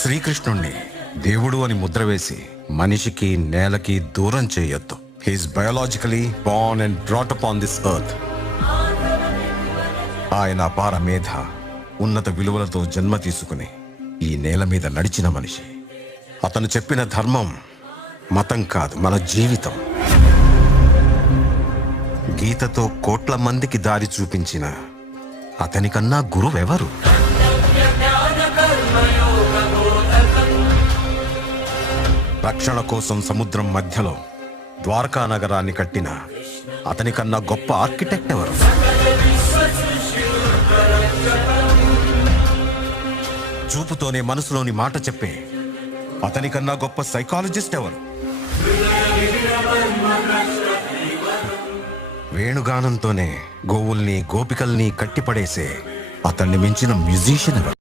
శ్రీకృష్ణుణ్ణి దేవుడు అని ముద్ర వేసి మనిషికి నేలకి దూరం చేయొద్దు. He is biologically born and brought up on this earth. ఆయన అపార మేధ, ఉన్నత విలువలతో జన్మ తీసుకుని ఈ నేల మీద నడిచిన మనిషి. అతను చెప్పిన ధర్మం మతం కాదు, మన జీవితం. గీతతో కోట్ల మందికి దారి చూపించిన అతనికన్నా గురువెవరు? రక్షణ కోసం సముద్రం మధ్యలో ద్వారకా నగరాన్ని కట్టిన అతనికన్నా గొప్ప ఆర్కిటెక్ట్ ఎవరు? చూపుతోనే మనసులోని మాట చెప్పే అతనికన్నా గొప్ప సైకాలజిస్ట్ ఎవరు? వేణుగానంతోనే గోవుల్ని గోపికల్ని కట్టిపడేసే అతన్ని మించిన మ్యూజిషియన్ ఎవరు?